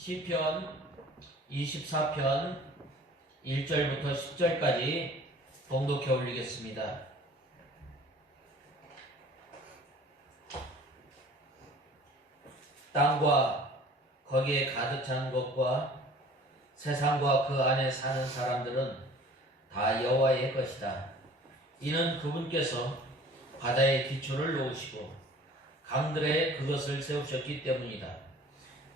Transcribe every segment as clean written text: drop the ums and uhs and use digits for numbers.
시편 24편 1절부터 10절까지 봉독해 올리겠습니다. 땅과 거기에 가득 찬 것과 세상과 그 안에 사는 사람들은 다 여호와의 것이다. 이는 그분께서 바다의 기초를 놓으시고 강들에 그것을 세우셨기 때문이다.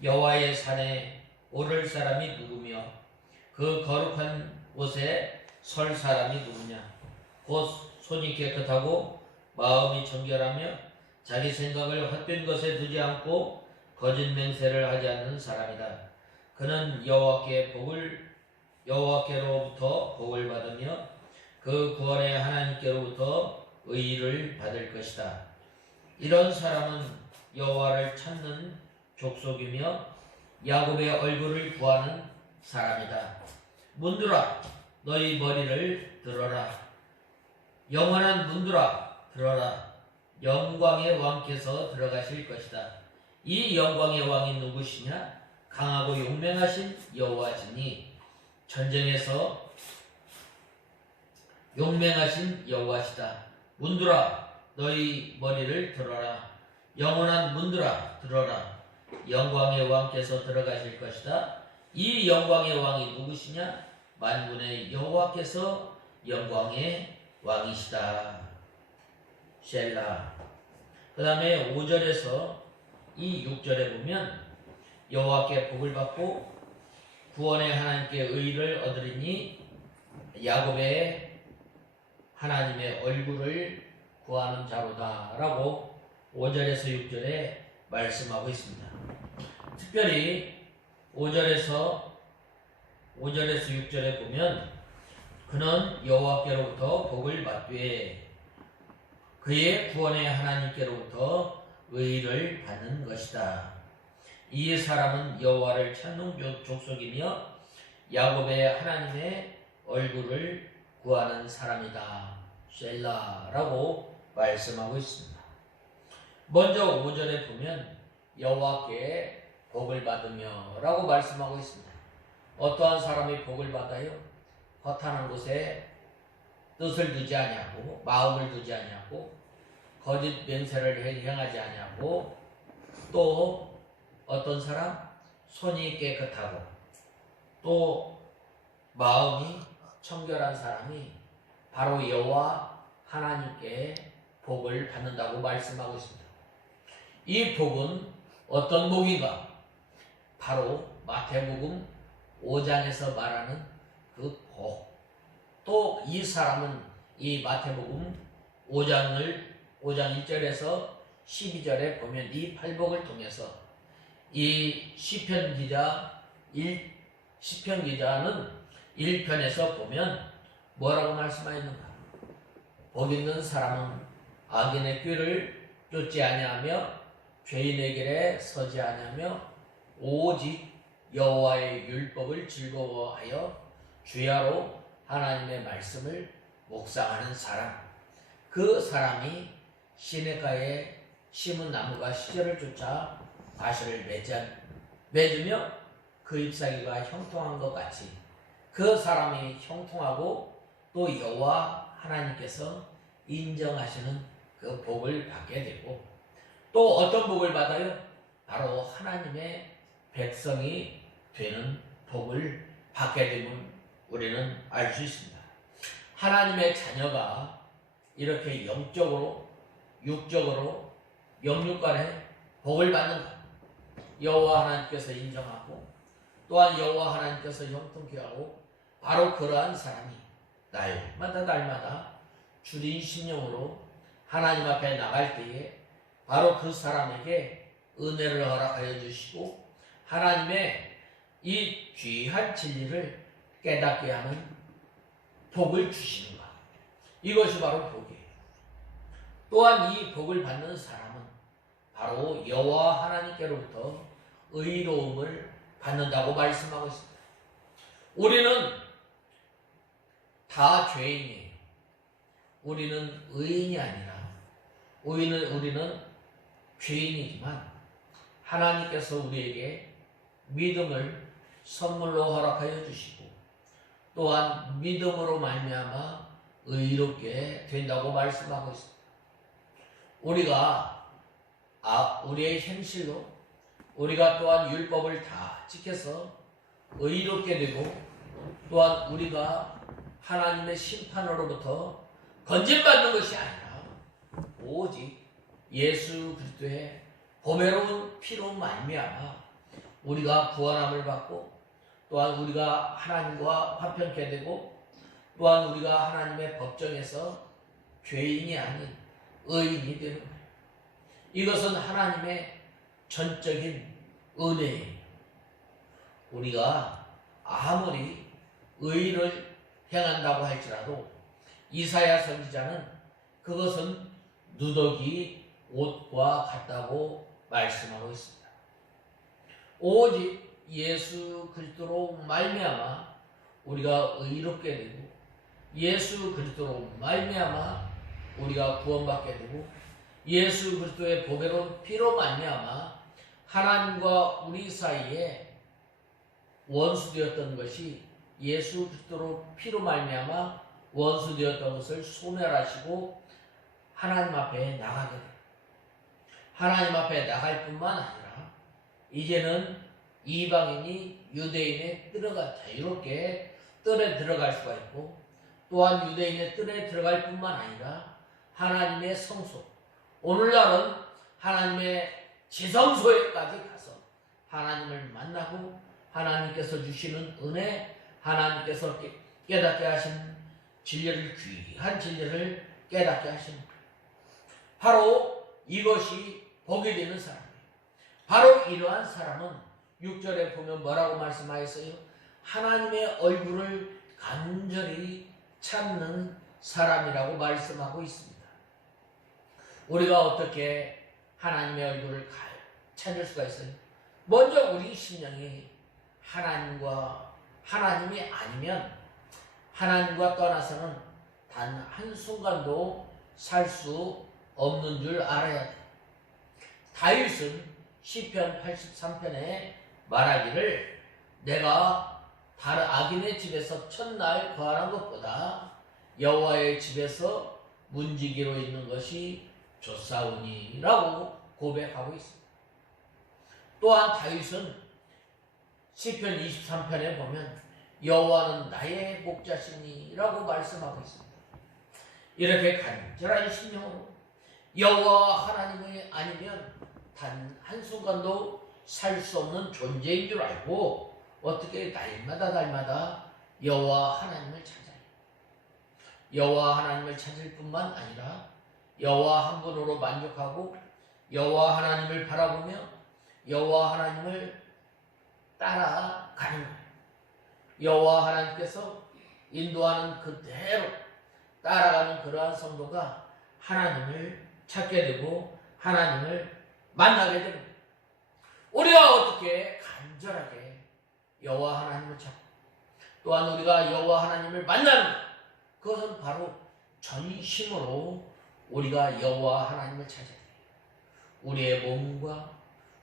여호와의 산에 오를 사람이 누구며 그 거룩한 곳에 설 사람이 누구냐? 곧 손이 깨끗하고 마음이 정결하며 자기 생각을 헛된 것에 두지 않고 거짓 맹세를 하지 않는 사람이다. 그는 여호와께로부터 복을 받으며 그 구원의 하나님께로부터 의의를 받을 것이다. 이런 사람은 여호와를 찾는 족속이며 야곱의 얼굴을 구하는 사람이다. 문들아, 너희 머리를 들어라. 영원한 문들아, 들어라. 영광의 왕께서 들어가실 것이다. 이 영광의 왕이 누구시냐? 강하고 용맹하신 여호와시니 전쟁에서 용맹하신 여호와시다. 문들아, 너희 머리를 들어라. 영원한 문들아, 들어라. 영광의 왕께서 들어가실 것이다. 이 영광의 왕이 누구시냐? 만군의 여호와께서 영광의 왕이시다. 셀라. 그 다음에 5절에서 이 6절에 보면 여호와께 복을 받고 구원의 하나님께 의를 얻으리니 야곱의 하나님의 얼굴을 구하는 자로다 라고 5절에서 6절에 말씀하고 있습니다. 특별히 5절에서 6절에 보면 그는 여호와께로부터 복을 받되 그의 구원의 하나님께로부터 의를 받는 것이다. 이 사람은 여호와를 찾는 족속이며 야곱의 하나님의 얼굴을 구하는 사람이다. 셀라라고 말씀하고 있습니다. 먼저 5절에 보면 여호와께 복을 받으며 라고 말씀하고 있습니다. 어떠한 사람이 복을 받아요? 허탄한 곳에 뜻을 두지 아니하고 마음을 두지 아니하고 거짓 맹세를 행하지 아니하고 또 어떤 사람? 손이 깨끗하고 또 마음이 청결한 사람이 바로 여호와 하나님께 복을 받는다고 말씀하고 있습니다. 이 복은 어떤 복인가? 바로 마태복음 5장에서 말하는 그 복. 또 이 사람은 이 마태복음 5장 1절에서 12절에 보면 이 팔복을 통해서 이 시편 기자는 1편에서 보면 뭐라고 말씀하였는가? 복 있는 사람은 악인의 꾀를 쫓지 아니하며 죄인의 길에 서지 아니하며 오직 여호와의 율법을 즐거워하여 주야로 하나님의 말씀을 묵상하는 사람. 그 사람이 시냇가에 심은 나무가 시절을 쫓아 과실을 맺으며 그 잎사귀가 형통한 것 같이 그 사람이 형통하고 또 여호와 하나님께서 인정하시는 그 복을 받게 되고 또 어떤 복을 받아요? 바로 하나님의 백성이 되는 복을 받게 되면 우리는 알 수 있습니다. 하나님의 자녀가 이렇게 영적으로 육적으로 영육간에 복을 받는 것, 여호와 하나님께서 인정하고 또한 여호와 하나님께서 형통케 하고 바로 그러한 사람이 날마다 주린 심령으로 하나님 앞에 나갈 때에 바로 그 사람에게 은혜를 허락하여 주시고 하나님의 이 귀한 진리를 깨닫게 하는 복을 주시는 것. 이것이 바로 복이에요. 또한 이 복을 받는 사람은 바로 여호와 하나님께로부터 의로움을 받는다고 말씀하고 있습니다. 우리는 다 죄인이에요. 우리는 의인이 아니라 우리는 죄인이지만 하나님께서 우리에게 믿음을 선물로 허락하여 주시고 또한 믿음으로 말미암아 의롭게 된다고 말씀하고 있습니다. 우리가 우리의 행실로 우리가 또한 율법을 다 지켜서 의롭게 되고 또한 우리가 하나님의 심판으로부터 건진받는 것이 아니라 오직 예수 그리스도의 보배로운 피로 말미암아 우리가 구원함을 받고 또한 우리가 하나님과 화평케 되고 또한 우리가 하나님의 법정에서 죄인이 아닌 의인이 되는 거예요. 이것은 하나님의 전적인 은혜예요. 우리가 아무리 의를 행한다고 할지라도 이사야 선지자는 그것은 누더기 옷과 같다고 말씀하고 있습니다. 오직 예수 그리스도로 말미암아 우리가 의롭게 되고 예수 그리스도로 말미암아 우리가 구원받게 되고 예수 그리스도의 보배로운 피로 말미암아 하나님과 우리 사이에 원수되었던 것이 예수 그리스도로 피로 말미암아 원수되었던 것을 소멸하시고 하나님 앞에 나가게 돼요. 하나님 앞에 나갈 뿐만 아니라 이제는 이방인이 유대인의 자유롭게 뜰에 들어갈 수가 있고 또한 유대인의 뜰에 들어갈 뿐만 아니라 하나님의 성소, 오늘날은 하나님의 지성소에까지 가서 하나님을 만나고 하나님께서 주시는 은혜, 하나님께서 깨닫게 하신 진리를, 귀한 진리를 깨닫게 하신 바로 이것이 복이 되는 사람이에요. 바로 이러한 사람은 6절에 보면 뭐라고 말씀하였어요? 하나님의 얼굴을 간절히 찾는 사람이라고 말씀하고 있습니다. 우리가 어떻게 하나님의 얼굴을 찾을 수가 있어요? 먼저 우리 심령이 하나님이 아니면 하나님과 떠나서는 단 한순간도 살 수 없는 줄 알아야 돼요. 다윗은 시편 83편에 말하기를 내가 다른 악인의 집에서 첫날 거하는 것보다 여호와의 집에서 문지기로 있는 것이 좋사오니라고 고백하고 있습니다. 또한 다윗은 시편 23편에 보면 여호와는 나의 목자시니라고 말씀하고 있습니다. 이렇게 간절한 심령으로 여호와 하나님이 아니면 단 한순간도 살 수 없는 존재인 줄 알고 어떻게 날마다 여호와 하나님을 찾아요. 여호와 하나님을 찾을 뿐만 아니라 여호와 한 분으로 만족하고 여호와 하나님을 바라보며 여호와 하나님을 따라가는 거예요. 여호와 하나님께서 인도하는 그대로 따라가는 그러한 성도가 하나님을 찾게 되고 하나님을 만나게 됩니다. 우리가 어떻게 간절하게 여호와 하나님을 찾고 또한 우리가 여호와 하나님을 만나는 것, 그것은 바로 전심으로 우리가 여호와 하나님을 찾아야 돼요. 우리의 몸과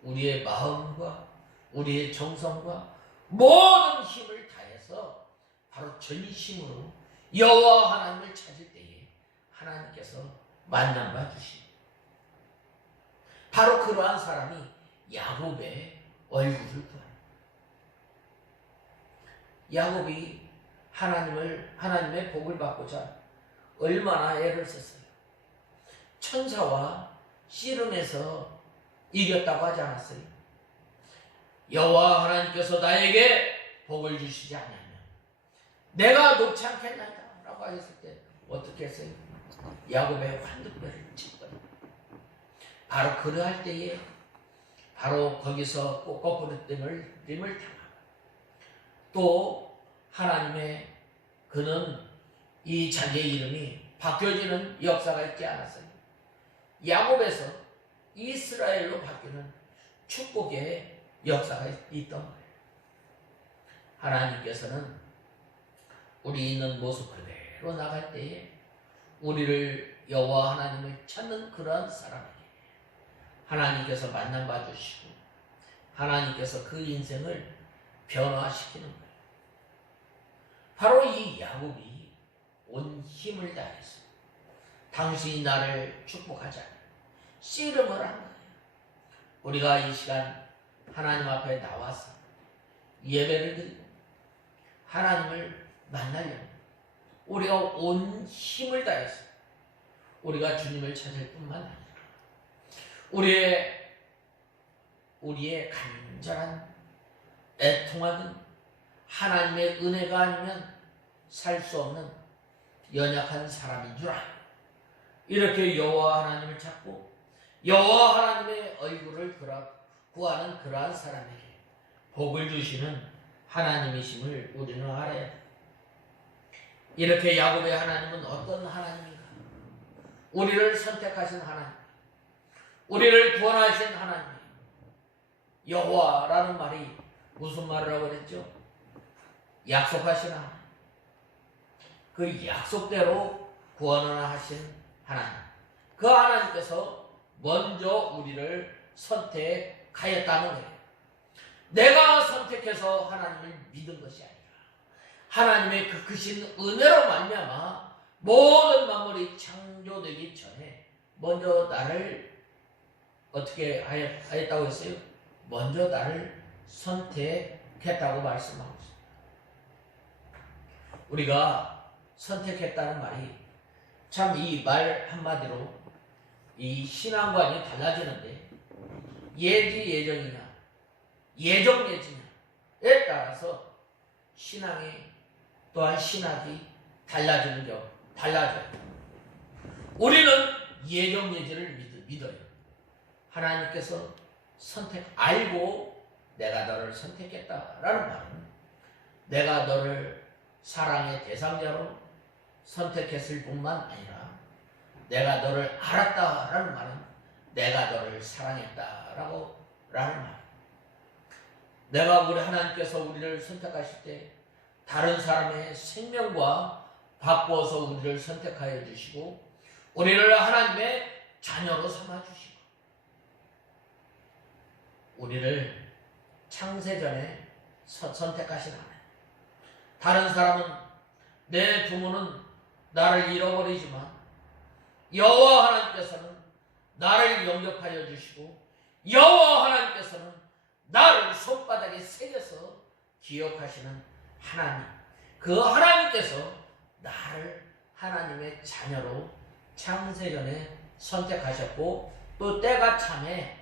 우리의 마음과 우리의 정성과 모든 힘을 다해서 바로 전심으로 여호와 하나님을 찾을 때에 하나님께서 만남과 주십니다. 바로 그러한 사람이 야곱의 얼굴을 구합니다. 야곱이 하나님의 복을 받고자 얼마나 애를 썼어요. 천사와 씨름해서 이겼다고 하지 않았어요? 여호와 하나님께서 나에게 복을 주시지 않으면 내가 놓지 않겠나이다 라고 하셨을 때 어떻게 했어요? 야곱의 환두뼈를 쳤거든요. 바로 그러할 때에 바로 거기서 거꾸로 림을 당하고 또 하나님의 그는 이 자기의 이름이 바뀌어지는 역사가 있지 않았어요. 야곱에서 이스라엘로 바뀌는 축복의 역사가 있던 거예요. 하나님께서는 우리 있는 모습 그대로 나갈 때에 우리를 여호와 하나님을 찾는 그러한 사람에게 하나님께서 만남 봐주시고 하나님께서 그 인생을 변화시키는 거예요. 바로 이 야곱이 온 힘을 다해서 당신이 나를 축복하자 씨름을 한 거예요. 우리가 이 시간 하나님 앞에 나와서 예배를 드리고 하나님을 만나려면 우리가 온 힘을 다해서 우리가 주님을 찾을 뿐만 아니라 우리의 간절한 애통하는 하나님의 은혜가 아니면 살 수 없는 연약한 사람인 줄 알아요. 이렇게 여호와 하나님을 찾고 여호와 하나님의 얼굴을 구하는 그러한 사람에게 복을 주시는 하나님이심을 우리는 알아야 돼요. 이렇게 야곱의 하나님은 어떤 하나님인가? 우리를 선택하신 하나님, 우리를 구원하신 하나님. 여호와라는 말이 무슨 말을 하고 그랬죠? 약속하신 하나님. 그 약속대로 구원을 하신 하나님. 그 하나님께서 먼저 우리를 선택하였다는 거예요. 내가 선택해서 하나님을 믿은 것이 아니라 하나님의 그 크신 은혜로 말미암아 모든 만물이 창조되기 전에 먼저 나를 어떻게 하였다고 했어요? 먼저 나를 선택했다고 말씀하고 있습니다. 우리가 선택했다는 말이 참 이 말 한마디로 이 신앙관이 달라지는데 예지예정이냐 예정예지냐에 따라서 신앙이 또한 신학이 달라져요. 우리는 예정예지를 믿어요. 하나님께서 알고 내가 너를 선택했다라는 말은 내가 너를 사랑의 대상자로 선택했을 뿐만 아니라 내가 너를 알았다라는 말은 내가 너를 사랑했다라는 말. 내가 우리 하나님께서 우리를 선택하실 때 다른 사람의 생명과 바꾸어서 우리를 선택하여 주시고 우리를 하나님의 자녀로 삼아 주시고 우리를 창세전에 선택하신 하나님. 다른 사람은 내 부모는 나를 잃어버리지만 여호와 하나님께서는 나를 영접하여 주시고 여호와 하나님께서는 나를 손바닥에 새겨서 기억하시는 하나님. 그 하나님께서 나를 하나님의 자녀로 창세전에 선택하셨고 또 때가 참에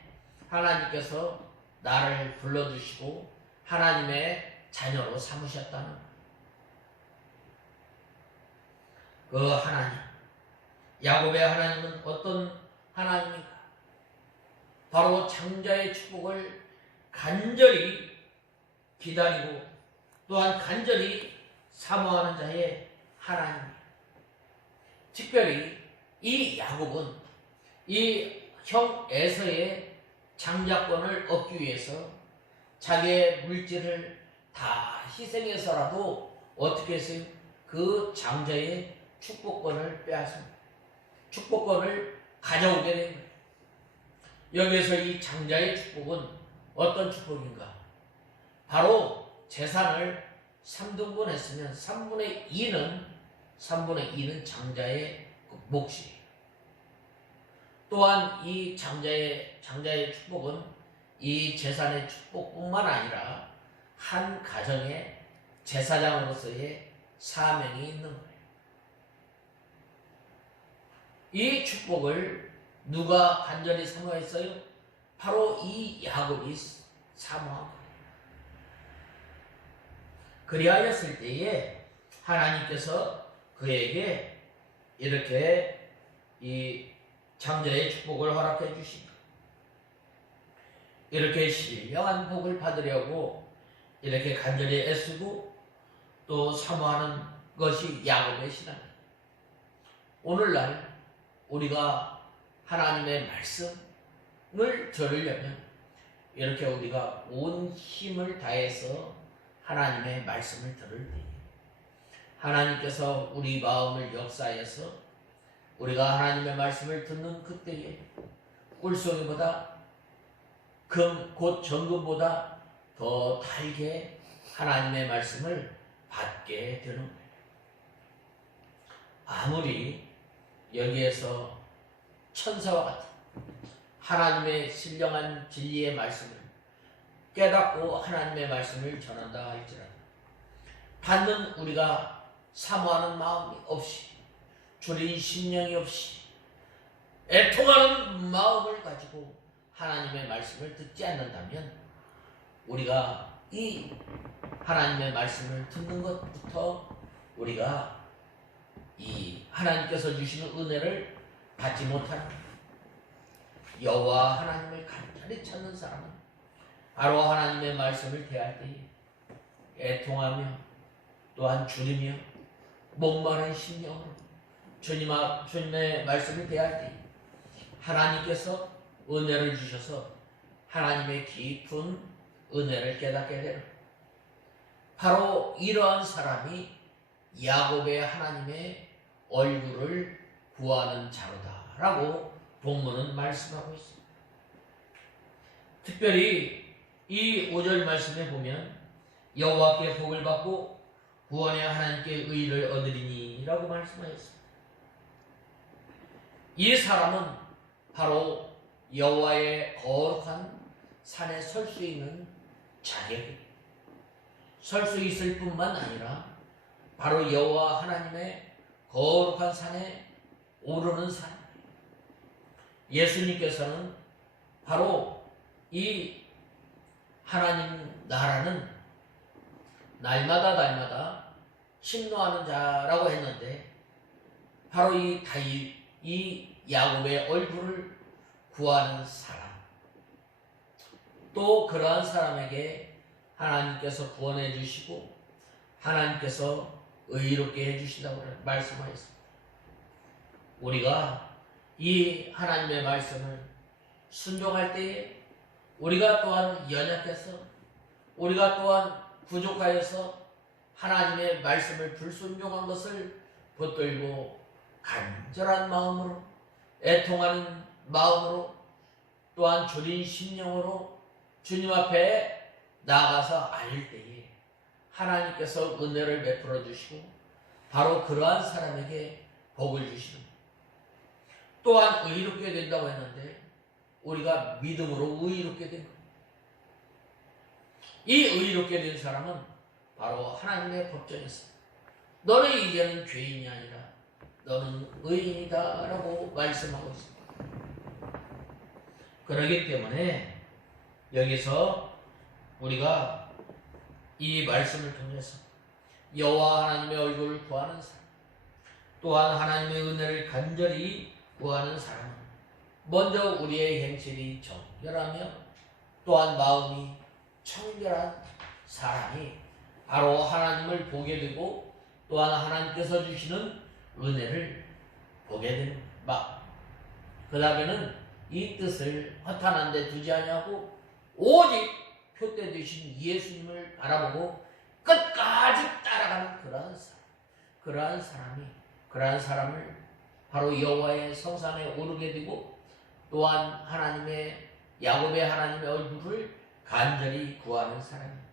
하나님께서 나를 불러주시고 하나님의 자녀로 삼으셨다는 그 하나님, 야곱의 하나님은 어떤 하나님인가? 바로 장자의 축복을 간절히 기다리고 또한 간절히 사모하는 자의 하나님입니다. 특별히 이 야곱은 이 형 에서의 장자권을 얻기 위해서 자기의 물질을 다 희생해서라도 어떻게 했어요? 그 장자의 축복권을 빼앗습니다. 축복권을 가져오게 된 거예요. 여기에서 이 장자의 축복은 어떤 축복인가? 바로 재산을 3등분 했으면 3분의 2는 장자의 몫이에요. 또한 이 장자의 축복은 이 재산의 축복뿐만 아니라 한 가정의 제사장으로서의 사명이 있는 거예요. 이 축복을 누가 간절히 사모했어요? 바로 이 야곱이 사모한 거예요. 그리하였을 때에 하나님께서 그에게 이렇게 이 장자의 축복을 허락해 주십니다. 이렇게 신령한 복을 받으려고 이렇게 간절히 애쓰고 또 사모하는 것이 야곱의 신앙입니다. 오늘날 우리가 하나님의 말씀을 들으려면 이렇게 우리가 온 힘을 다해서 하나님의 말씀을 들을 때 하나님께서 우리 마음을 역사해서 우리가 하나님의 말씀을 듣는 그때에 꿀송이보다 금 곧 정금보다 더 달게 하나님의 말씀을 받게 되는 거예요. 아무리 여기에서 천사와 같은 하나님의 신령한 진리의 말씀을 깨닫고 하나님의 말씀을 전한다 할지라도 받는 우리가 사모하는 마음이 없이 줄인 심령이 없이 애통하는 마음을 가지고 하나님의 말씀을 듣지 않는다면 우리가 이 하나님의 말씀을 듣는 것부터 우리가 이 하나님께서 주시는 은혜를 받지 못하는 여호와 하나님을 간절히 찾는 사람은 바로 하나님의 말씀을 대할 때에 애통하며 또한 줄이며 목마른 심령으로 주님의 말씀을 대할 때에 하나님께서 은혜를 주셔서 하나님의 깊은 은혜를 깨닫게 되는 바로 이러한 사람이 야곱의 하나님의 얼굴을 구하는 자로다라고 본문은 말씀하고 있습니다. 특별히 이 5절 말씀에 보면 여호와께 복을 받고 구원의 하나님께 의를 얻으리니 라고 말씀하였습니다. 이 사람은 바로 여호와의 거룩한 산에 설 수 있는 자격이 설 수 있을 뿐만 아니라 바로 여호와 하나님의 거룩한 산에 오르는 사람. 예수님께서는 바로 이 하나님 나라는 날마다 침노하는 자라고 했는데 바로 이 야곱의 얼굴을 구하는 사람, 또 그러한 사람에게 하나님께서 구원해 주시고 하나님께서 의롭게 해주신다고 말씀하셨습니다. 우리가 이 하나님의 말씀을 순종할 때에 우리가 또한 연약해서 우리가 또한 부족하여서 하나님의 말씀을 불순종한 것을 붙들고 간절한 마음으로 애통하는 마음으로 또한 줄인 심령으로 주님 앞에 나가서 아릴 때에 하나님께서 은혜를 베풀어 주시고 바로 그러한 사람에게 복을 주시는 또한 의롭게 된다고 했는데 우리가 믿음으로 의롭게 된 겁니다. 이 의롭게 된 사람은 바로 하나님의 법정에서 너는 이제는 죄인이 아니라 너는 의인이다 라고 말씀하고 있습니다. 그렇기 때문에 여기서 우리가 이 말씀을 통해서 여호와 하나님의 얼굴을 구하는 사람, 또한 하나님의 은혜를 간절히 구하는 사람은 먼저 우리의 행실이 정결하며 또한 마음이 청결한 사람이 바로 하나님을 보게 되고 또한 하나님께서 주시는 은혜를 보게 되는 막 그 다음에는 이 뜻을 허탄한 데 두지 아니하고 오직 표대 되신 예수님을 바라보고 끝까지 따라가는 그러한 사람을 바로 여호와의 성산에 오르게 되고 또한 하나님의 야곱의 하나님의 얼굴을 간절히 구하는 사람입니다.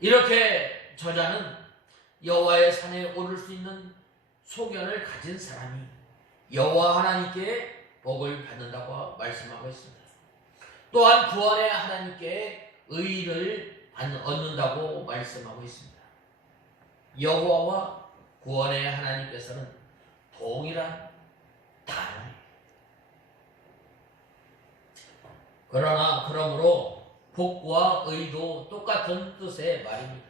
이렇게 저자는 여호와의 산에 오를 수 있는 소견을 가진 사람이 여호와 하나님께 복을 받는다고 말씀하고 있습니다. 또한 구원의 하나님께 의를 얻는다고 말씀하고 있습니다. 여호와와 구원의 하나님께서는 동일한 단어예요. 그러므로 복과 의도 똑같은 뜻의 말입니다.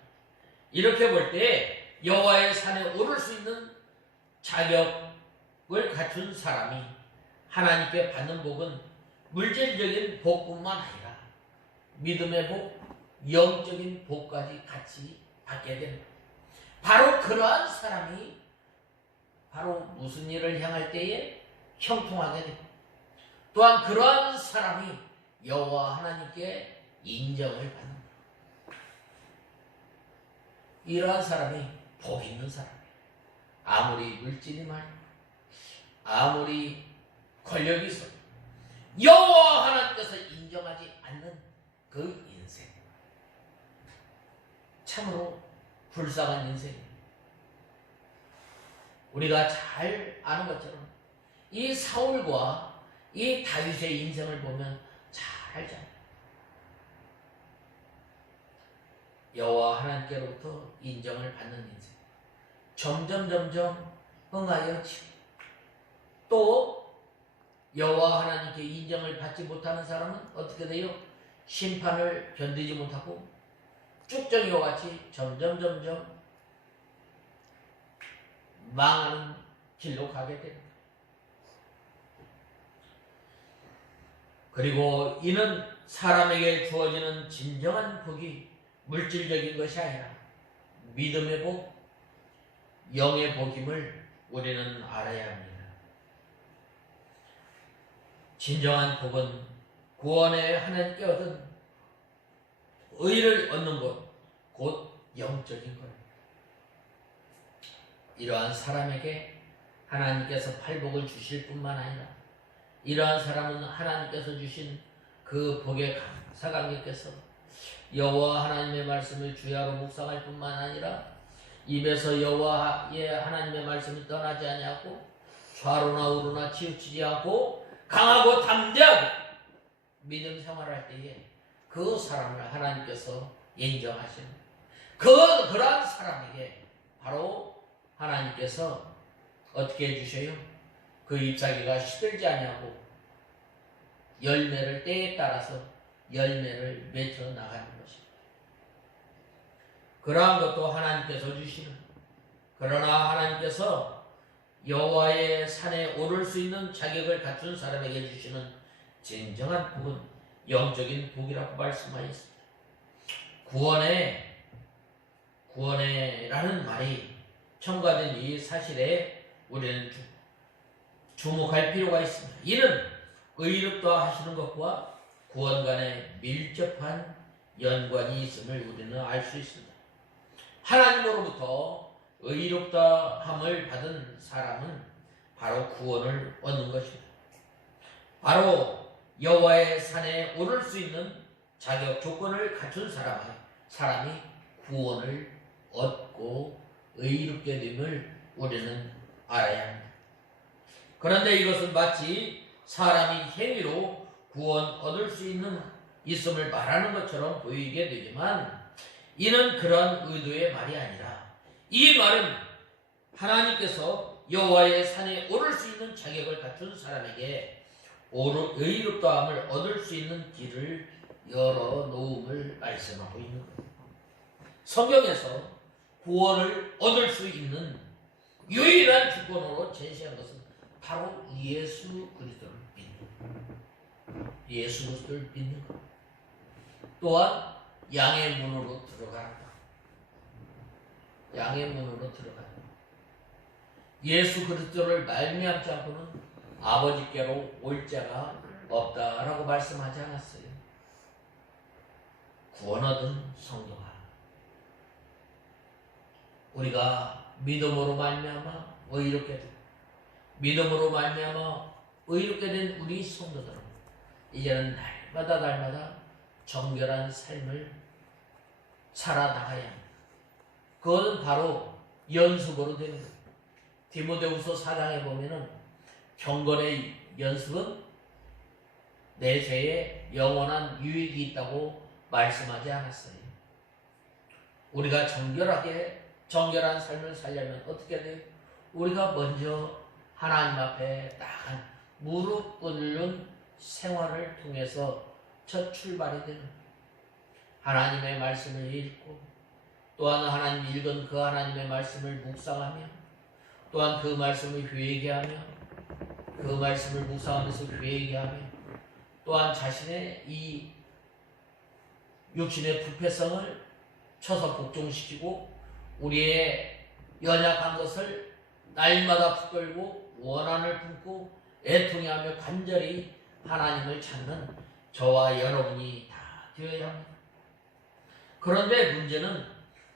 이렇게 볼 때 여호와의 산에 오를 수 있는 자격을 갖춘 사람이 하나님께 받는 복은 물질적인 복뿐만 아니라 믿음의 복, 영적인 복까지 같이 받게 됩니다. 바로 그러한 사람이 바로 무슨 일을 향할 때에 형통하게 됩니다. 또한 그러한 사람이 여호와 하나님께 인정을 받는다. 이러한 사람이 복 있는 사람이에요. 아무리 물질이 많고 아무리 권력이 있어도 여호와 하나님께서 인정하지 않는 그 인생, 참으로 불쌍한 인생입니다. 우리가 잘 아는 것처럼 이 사울과 이 다윗의 인생을 보면 잘 알잖아요. 여호와 하나님께로부터 인정을 받는 인생, 점점 흥하여지고, 또 여호와 하나님께 인정을 받지 못하는 사람은 어떻게 돼요? 심판을 견디지 못하고 쭉정이와 같이 점점 망하는 길로 가게 됩니다. 그리고 이는 사람에게 주어지는 진정한 복이 물질적인 것이 아니라 믿음의 복, 영의 복임을 우리는 알아야 합니다. 진정한 복은 구원의 하나님께 얻은 의를 얻는 것, 곧 영적인 것. 이러한 사람에게 하나님께서 팔복을 주실 뿐만 아니라 이러한 사람은 하나님께서 주신 그 복의 감사감격께서 여호와 하나님의 말씀을 주야로 묵상할 뿐만 아니라 입에서 여호와의 하나님의 말씀이 떠나지 아니하고 좌로나 우로나 치우치지 않고 강하고 담대하게 믿음 생활할 때에 그 사람을 하나님께서 인정하시는, 그러한 사람에게 바로 하나님께서 어떻게 해주셔요? 그 잎사귀가 시들지 아니하고 열매를 때에 따라서 열매를 맺혀 나가는 것입니다. 그러한 것도 하나님께서 주시는, 그러나 하나님께서 여호와의 산에 오를 수 있는 자격을 갖춘 사람에게 주시는 진정한 복은 영적인 복이라고 말씀하셨습니다. 구원에라는 말이 첨가된 이 사실에 우리는 주목할 필요가 있습니다. 이는 의롭다 하시는 것과 구원 간에 밀접한 연관이 있음을 우리는 알 수 있습니다. 하나님으로부터 의롭다 함을 받은 사람은 바로 구원을 얻는 것입니다. 바로 여호와의 산에 오를 수 있는 자격 조건을 갖춘 사람이 구원을 얻고 의롭게 됨을 우리는 알아야 합니다. 그런데 이것은 마치 사람이 행위로 구원 얻을 수 있음을 말하는 것처럼 보이게 되지만, 이는 그런 의도의 말이 아니라 이 말은 하나님께서 여호와의 산에 오를 수 있는 자격을 갖춘 사람에게 의롭다함을 얻을 수 있는 길을 열어놓음을 말씀하고 있는 겁니다. 성경에서 구원을 얻을 수 있는 유일한 주권으로 제시한 것은 바로 예수 그리스도를 믿는 것. 예수 그리스도를 믿는 것. 또한 양의 문으로 들어가라. 양의 문으로 들어가라. 예수 그리스도를 말미암지 않고는 아버지께로 올 자가 없다라고 말씀하지 않았어요. 구원 얻은 성도가 우리가 믿음으로 말미암아 의롭게 되고 믿음으로 말미암아 의롭게 된 우리 성도들은 이제는 날마다 정결한 삶을 살아나가야 합니다. 그것은 바로 연습으로 되는 거예요. 디모데후서 4장에 보면은 경건의 연습은 내 죄에 영원한 유익이 있다고 말씀하지 않았어요. 우리가 정결한 삶을 살려면 어떻게 돼요? 우리가 먼저 하나님 앞에 나간 무릎 꿇는 생활을 통해서 첫 출발이 되는 거예요. 하나님의 말씀을 읽고 또한 하나님 읽은 그 하나님의 말씀을 묵상하며 또한 그 말씀을 회개하며 그 말씀을 묵상하면서 회개하며 또한 자신의 이 육신의 부패성을 쳐서 복종시키고 우리의 연약한 것을 날마다 붙들고 원한을 품고 애통해하며 간절히 하나님을 찾는 저와 여러분이 다 되어야 합니다. 그런데 문제는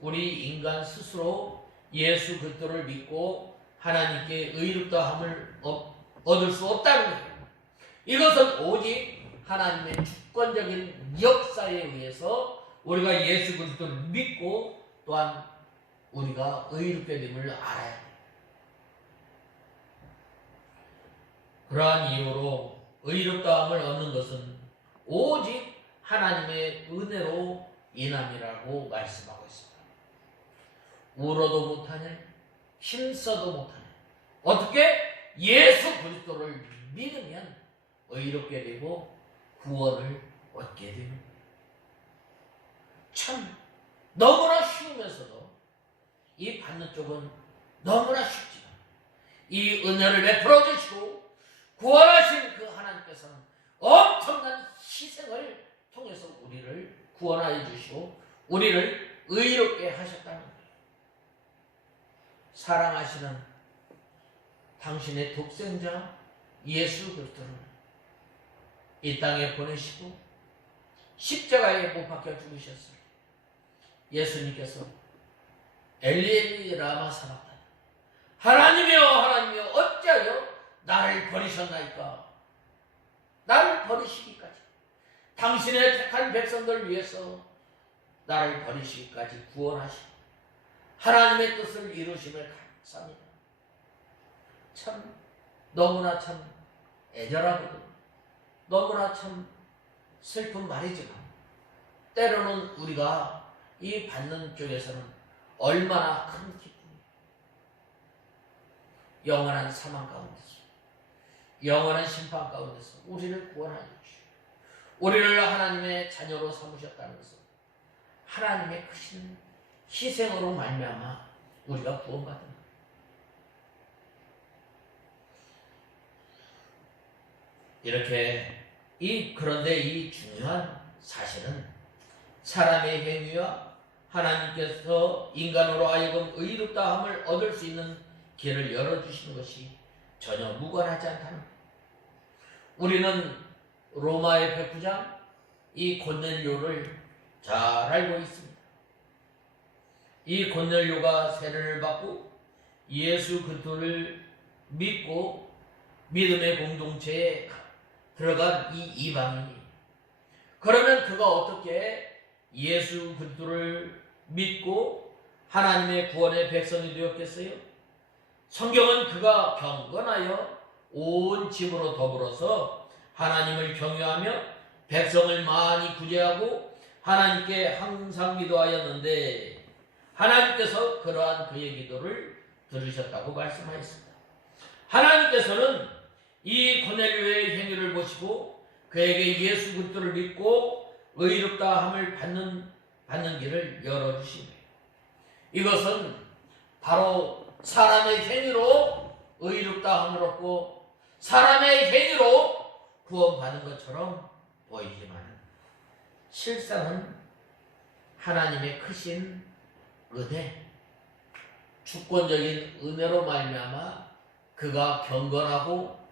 우리 인간 스스로 예수 그리스도를 믿고 하나님께 의롭다함을 얻을 수 없다는 거예요. 이것은 오직 하나님의 주권적인 역사에 의해서 우리가 예수 그리스도를 믿고 또한 우리가 의롭게 됨을 알아야 돼요. 그러한 이유로 의롭다함을 얻는 것은 오직 하나님의 은혜로 인함이라고 말씀하고 있습니다. 울어도 못하냐, 힘써도 못하냐. 어떻게? 예수 그리스도를 믿으면 의롭게 되고 구원을 얻게 됩니다. 참 너무나 쉬우면서도 이 받는 쪽은 너무나 쉽지만 이 은혜를 베풀어 주시고 구원하신 그 하나님께서는 엄청난 희생을 통해서 우리를 구원하여 주시고 우리를 의롭게 하셨다는 거예요. 사랑하시는 당신의 독생자 예수 그리스도를 이 땅에 보내시고 십자가에 못 박혀 죽으셨어요. 예수님께서 엘리 라마 사박다니, 하나님이여 하나님이여 어찌하여 나를 버리셨나이까. 나를 버리시기까지, 당신의 택한 백성들 위해서 나를 버리시기까지 구원하시고 하나님의 뜻을 이루심을 감사합니다. 참 너무나 참 애절하거든, 너무나 참 슬픈 말이지만 때로는 우리가 이 받는 쪽에서는 얼마나 큰 기쁨이, 영원한 사망 가운데서, 영원한 심판 가운데서 우리를 구원하여 주시고 우리를 하나님의 자녀로 삼으셨다는 것은 하나님의 크신 희생으로 말미암아 우리가 구원받은 거예요. 이렇게 그런데 이 중요한 사실은 사람의 행위와 하나님께서 인간으로 하여금 의롭다함을 얻을 수 있는 길을 열어주시는 것이 전혀 무관하지 않다는 거예요. 우리는 로마의 백부장 이 고넬료를 잘 알고 있습니다. 이 고넬료가 세례를 받고 예수 그리스도를 믿고 믿음의 공동체에 들어간 이 이방인이, 그러면 그가 어떻게 예수 그리스도를 믿고 하나님의 구원의 백성이 되었겠어요? 성경은 그가 경건하여 온 집으로 더불어서 하나님을 경외하며 백성을 많이 구제하고 하나님께 항상 기도하였는데 하나님께서 그러한 그의 기도를 들으셨다고 말씀하였습니다. 하나님께서는 이 고넬료의 행위를 보시고 그에게 예수 그리스도를 믿고 의롭다함을 받는 길을 열어주신 거예요. 이것은 바로 사람의 행위로 의롭다함을 얻고 사람의 행위로 구원받는 것처럼 보이지만 실상은 하나님의 크신 은혜, 주권적인 은혜로 말미암아 그가 경건하고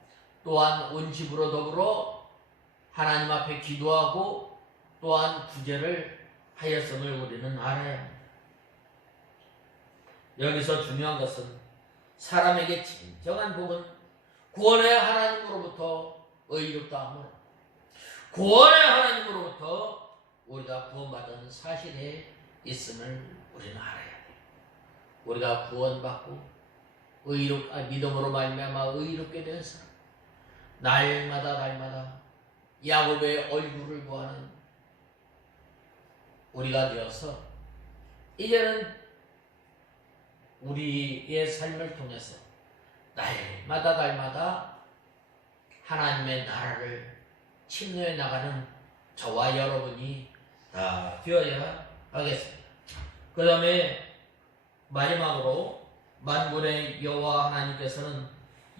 또한 온 집으로 더불어 하나님 앞에 기도하고 또한 구제를 하였음을 우리는 알아야 합니다. 여기서 중요한 것은 사람에게 진정한 복은 구원의 하나님으로부터 의롭다함을, 구원의 하나님으로부터 우리가 구원받은 사실에 있음을 우리는 알아야 돼요. 우리가 구원받고 믿음으로 말미암아 의롭게 된 사람, 날마다 야곱의 얼굴을 구하는 우리가 되어서 이제는 우리의 삶을 통해서 날마다 하나님의 나라를 침노해 나가는 저와 여러분이 다 되어야 하겠습니다. 그 다음에 마지막으로 만군의 여호와 하나님께서는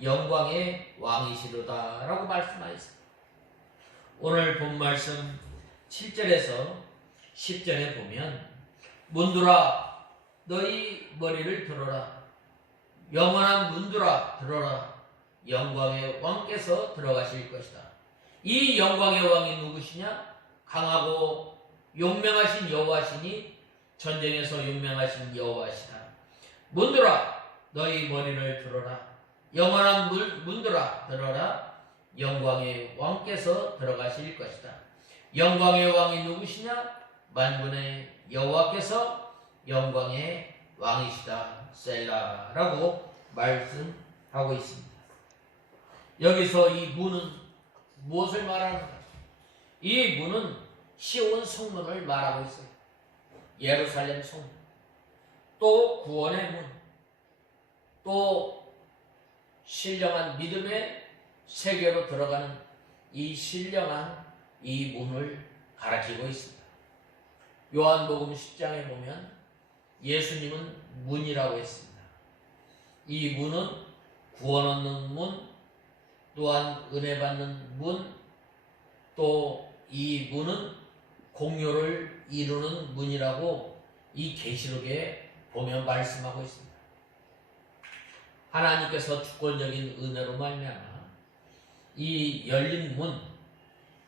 영광의 왕이시로다 라고 말씀하셨습니다. 오늘 본 말씀 7절에서 10절에 보면 문들아 너희 머리를 들어라, 영원한 문들아 들어라, 영광의 왕께서 들어가실 것이다. 이 영광의 왕이 누구시냐? 강하고 용맹하신 여호와시니 전쟁에서 용맹하신 여호와시다. 문들아 너희 머리를 들어라, 영원한 문들아 들어라, 영광의 왕께서 들어가실 것이다. 영광의 왕이 누구시냐? 만군의 여호와께서 영광의 왕이시다. 셀라라고 말씀하고 있습니다. 여기서 이 문은 무엇을 말하는가? 이 문은 시온 성문을 말하고 있어요. 예루살렘 성문, 또 구원의 문, 또 신령한 믿음의 세계로 들어가는 이 신령한 이 문을 가리키고 있습니다. 요한복음 10장에 보면 예수님은 문이라고 했습니다. 이 문은 구원 얻는 문, 또한 은혜 받는 문, 또 이 문은 공효를 이루는 문이라고 이 계시록에 보면 말씀하고 있습니다. 하나님께서 주권적인 은혜로 말미암아 이 열린 문,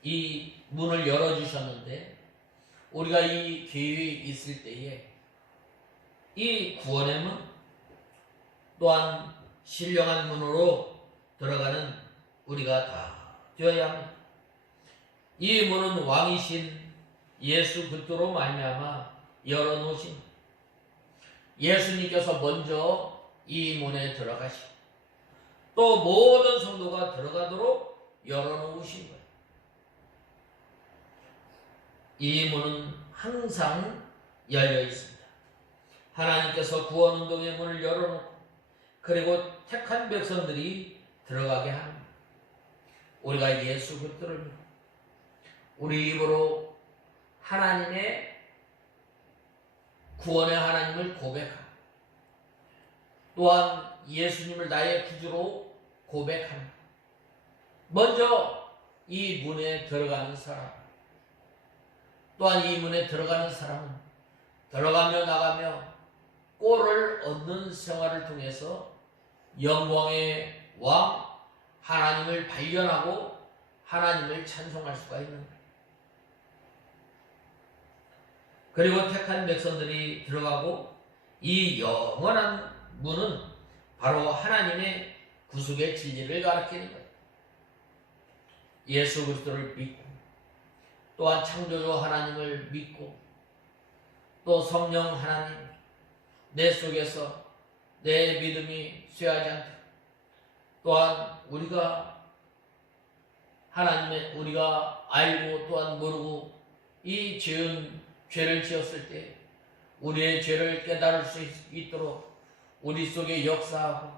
이 문을 열어주셨는데 우리가 이 기회에 있을 때에 이 구원의 문 또한 신령한 문으로 들어가는 우리가 다 되어야 합니다. 이 문은 왕이신 예수 그리스도로 말미암아 열어놓으신 예수님께서 먼저 이 문에 들어가시고 또 모든 성도가 들어가도록 열어놓으신 거예요. 이 문은 항상 열려 있습니다. 하나님께서 구원운동의 문을 열어놓고 그리고 택한 백성들이 들어가게 합니다. 우리가 예수 그리스도를 믿고 우리 입으로 하나님의 구원의 하나님을 고백하고 또한 예수님을 나의 구주로 고백합니다. 먼저 이 문에 들어가는 사람, 또한 이 문에 들어가는 사람은 들어가며 나가며 꼴을 얻는 생활을 통해서 영광의 왕 하나님을 발견하고 하나님을 찬송할 수가 있는 거예요. 그리고 택한 백성들이 들어가고 이 영원한 문은 바로 하나님의 구속의 진리를 가리키는 거예요. 예수 그리스도를 믿고 또한 창조주 하나님을 믿고 또 성령 하나님 내 속에서 내 믿음이 쇠하지 않도록 또한 우리가 하나님의 우리가 알고 또한 모르고 이 죄를 지었을 때 우리의 죄를 깨달을 수 있도록 우리 속에 역사하고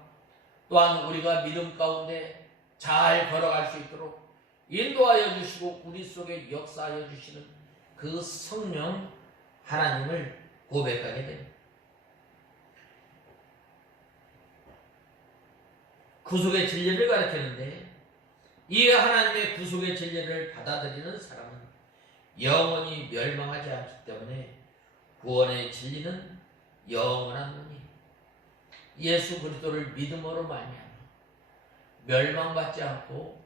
또한 우리가 믿음 가운데 잘 걸어갈 수 있도록 인도하여 주시고 우리 속에 역사하여 주시는 그 성령 하나님을 고백하게 됩니다. 구속의 진리를 가르치는데 이 하나님의 구속의 진리를 받아들이는 사람은 영원히 멸망하지 않기 때문에 구원의 진리는 영원한 문이 예수 그리스도를 믿음으로 말미암아 멸망받지 않고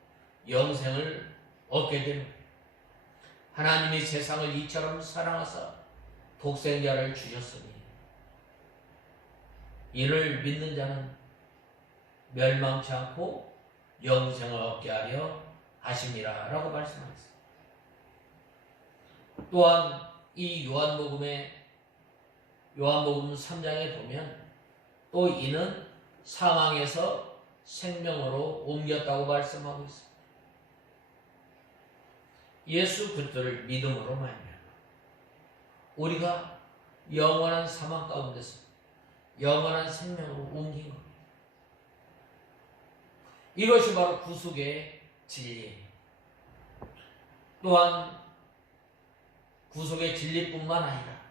영생을 얻게 됩니다. 하나님이 세상을 이처럼 사랑하사 독생자를 주셨으니 이를 믿는 자는 멸망치 않고 영생을 얻게 하려 하심이라 라고 말씀하셨습니다. 또한 이 요한복음 3장에 보면 또 이는 사망에서 생명으로 옮겼다고 말씀하고 있습니다. 예수 그리스도를 믿음으로 말미암아 우리가 영원한 사망 가운데서 영원한 생명으로 옮긴 겁니다. 이것이 바로 구속의 진리예요. 또한 구속의 진리뿐만 아니라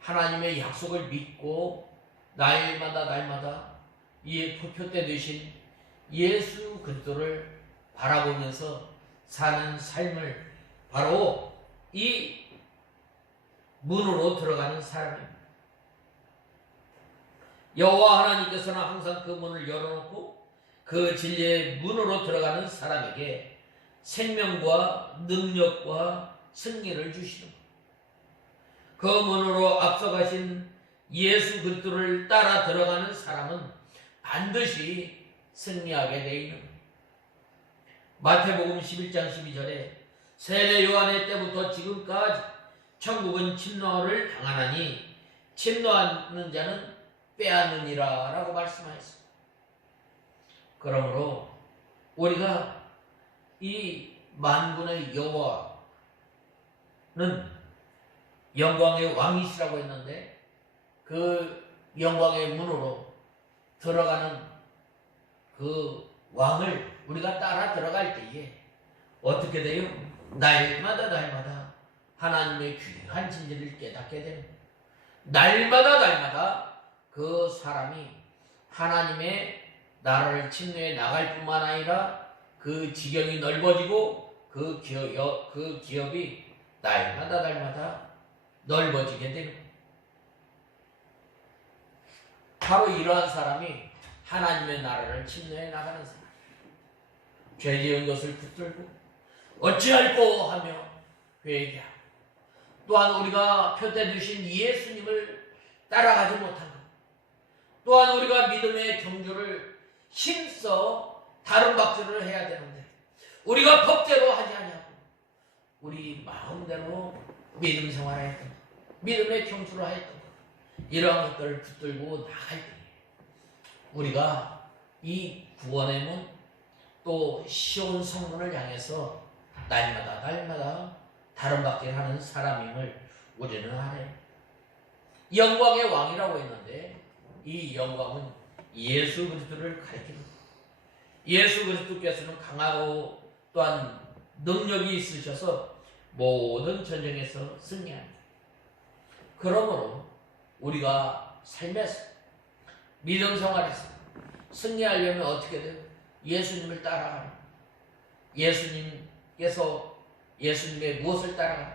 하나님의 약속을 믿고 날마다 이 표표 때 되신 예수 그리스도를 바라보면서 사는 삶을 바로 이 문으로 들어가는 사람입니다. 여호와 하나님께서는 항상 그 문을 열어놓고 그 진리의 문으로 들어가는 사람에게 생명과 능력과 승리를 주시는 것. 그 문으로 앞서가신 예수 그리스도를 따라 들어가는 사람은 반드시 승리하게 되어 있는 것. 마태복음 11장 12절에 세례 요한의 때부터 지금까지 천국은 침노를 당하나니 침노하는 자는 빼앗느니라 라고 말씀하였습니다. 그러므로 우리가 이 만군의 여호와는 영광의 왕이시라고 했는데 그 영광의 문으로 들어가는 그 왕을 우리가 따라 들어갈 때에 어떻게 돼요? 날마다 하나님의 귀한 진리를 깨닫게 됩니다. 날마다 그 사람이 하나님의 나라를 침노해 나갈 뿐만 아니라 그 지경이 넓어지고 그 기업이 날마다 넓어지게 됩니다. 바로 이러한 사람이 하나님의 나라를 침노해 나가는 사람. 죄 지은 것을 붙들고 어찌할꼬 하며 회개하고 또한 우리가 표대 주신 예수님을 따라가지 못한 것, 또한 우리가 믿음의 경주를 힘써 다른 박질을 해야 되는데 우리가 법대로 하지 아니하고 우리 마음대로 믿음 생활을 했던 것, 믿음의 경주를 하였던 것, 이러한 것들을 붙들고 나갈 때 우리가 이 구원의 문 또 시온 성문을 향해서 날마다 다른 박질하는 사람임을 우리는 알아요. 영광의 왕이라고 했는데 이 영광은 예수 그리스도를 가리킵니다. 예수 그리스도께서는 강하고 또한 능력이 있으셔서 모든 전쟁에서 승리합니다. 그러므로 우리가 삶에서 믿음 생활에서 승리하려면 어떻게 돼요? 예수님을 따라가는, 예수님의 무엇을 따라가는,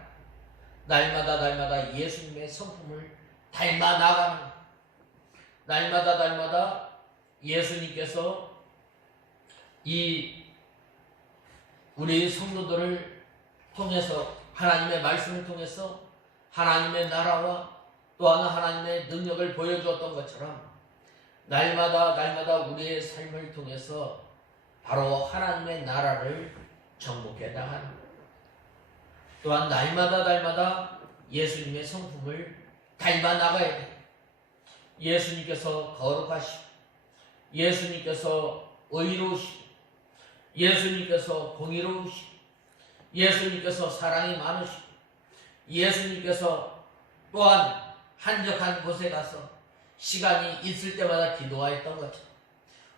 날마다 예수님의 성품을 닮아 나가는, 날마다 예수님께서 이 우리 성도들을 통해서 하나님의 말씀을 통해서 하나님의 나라와 또한 하나님의 능력을 보여주었던 것처럼 날마다 우리의 삶을 통해서 바로 하나님의 나라를 정복해 나가는, 또한 날마다 예수님의 성품을 닮아 나가야 돼. 예수님께서 거룩하시고 예수님께서 의로우시고 예수님께서 공의로우시고 예수님께서 사랑이 많으시고 예수님께서 또한 한적한 곳에 가서 시간이 있을 때마다 기도하였던 것처럼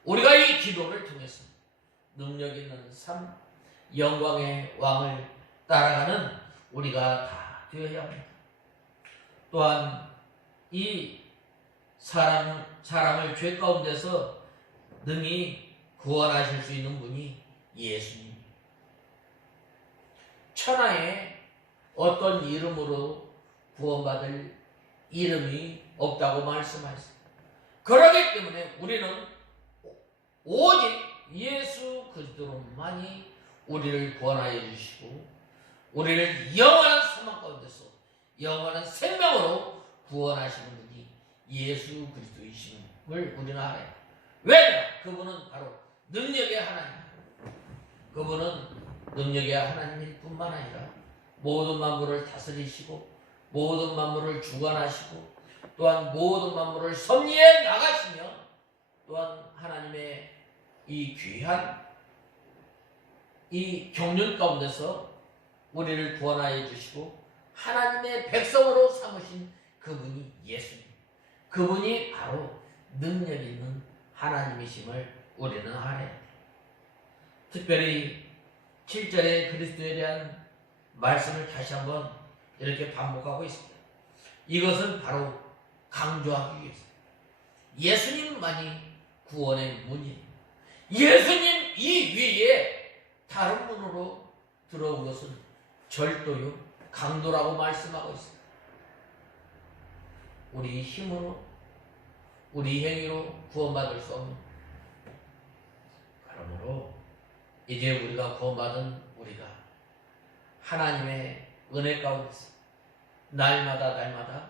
우리가 이 기도를 통해서 능력 있는 삶, 영광의 왕을 따라가는 우리가 다 되어야 합니다. 또한 이 사람을 죄 가운데서 능히 구원하실 수 있는 분이 예수님. 천하에 어떤 이름으로 구원받을 이름이 없다고 말씀하셨습니다. 그러기 때문에 우리는 오직 예수 그리스도로만이 우리를 구원하여 주시고 우리를 영원한 사망 가운데서 영원한 생명으로 구원하시는 분이 예수 그리스도이심을 우리는 알아요. 왜냐? 그분은 바로 능력의 하나님. 그분은 능력의 하나님일 뿐만 아니라 모든 만물을 다스리시고 모든 만물을 주관하시고 또한 모든 만물을 섭리해 나가시며 또한 하나님의 이 귀한 이 경륜 가운데서 우리를 구원하여 주시고 하나님의 백성으로 삼으신 그분이 예수님. 그분이 바로 능력 있는 하나님이심을 우리는 알아야 돼. 특별히 7절의 그리스도에 대한 말씀을 다시 한번 이렇게 반복하고 있습니다. 이것은 바로 강조하기 위해서 예수님만이 구원의 문이에요. 예수님 이위에 다른 문으로 들어온 것은 절도요 강도라고 말씀하고 있습니다. 우리 힘으로 우리 행위로 구원받을 수 없는, 그러므로 이제 우리가 구원받은 우리가 하나님의 은혜 가운데서 날마다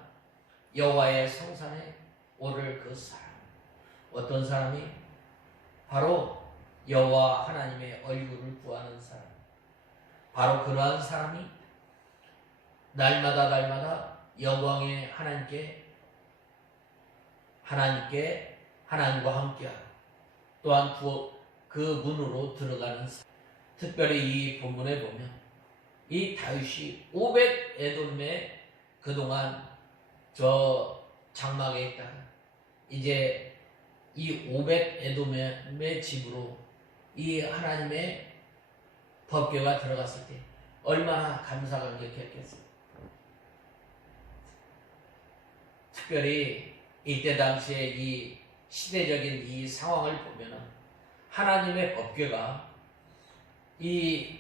여호와의 성산에 오를 그 사람, 어떤 사람이 바로 여호와 하나님의 얼굴을 구하는 사람, 바로 그러한 사람이 날마다 영광의 하나님과 함께하고 또한 그 문으로 들어가는 사람. 특별히 이 본문에 보면 이 다윗이 오벳 에돔에 그동안 저 장막에 있다가 이제 이 오벳 에돔의 집으로 이 하나님의 법궤가 들어갔을 때 얼마나 감사가 느꼈겠어요. 특별히 이때 당시에 이 시대적인 이 상황을 보면은 하나님의 법궤가 이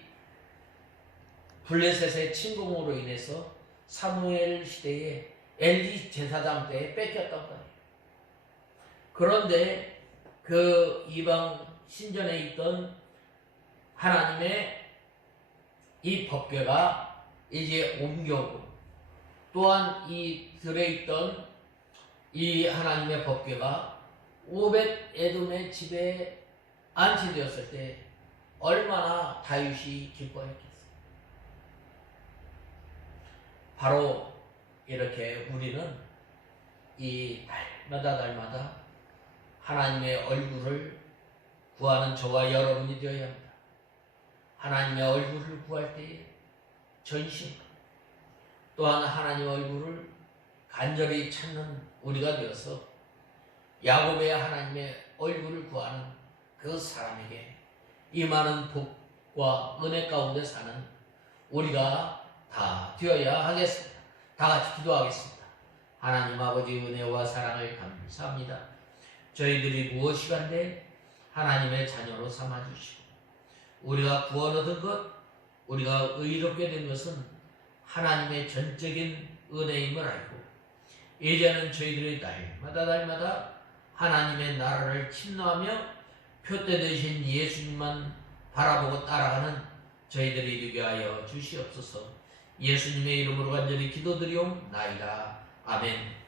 블레셋의 침공으로 인해서 사무엘 시대에 엘리 제사장 때에 뺏겼던 거예요. 그런데 그 이방 신전에 있던 하나님의 이 법궤가 이제 옮겨오고 또한 이 들에 있던 이 하나님의 법궤가 오벳 에돔의 집에 안치되었을 때 얼마나 다윗이 기뻐했겠어요. 바로 이렇게 우리는 이 날마다 하나님의 얼굴을 구하는 저와 여러분이 되어야 합니다. 하나님의 얼굴을 구할 때에 전심, 또한 하나님의 얼굴을 간절히 찾는 우리가 되어서 야곱의 하나님의 얼굴을 구하는 그 사람에게 이 많은 복과 은혜 가운데 사는 우리가 다 되어야 하겠습니다. 다 같이 기도하겠습니다. 하나님 아버지 은혜와 사랑을 감사합니다. 저희들이 무엇이간데 하나님의 자녀로 삼아주시고 우리가 구원 얻은 것, 우리가 의롭게 된 것은 하나님의 전적인 은혜임을 알고 이제는 저희들이 날마다 하나님의 나라를 침노하며 표대 되신 예수님만 바라보고 따라가는 저희들이 되게 하여 주시옵소서. 예수님의 이름으로 간절히 기도드리옵나이다. 아멘.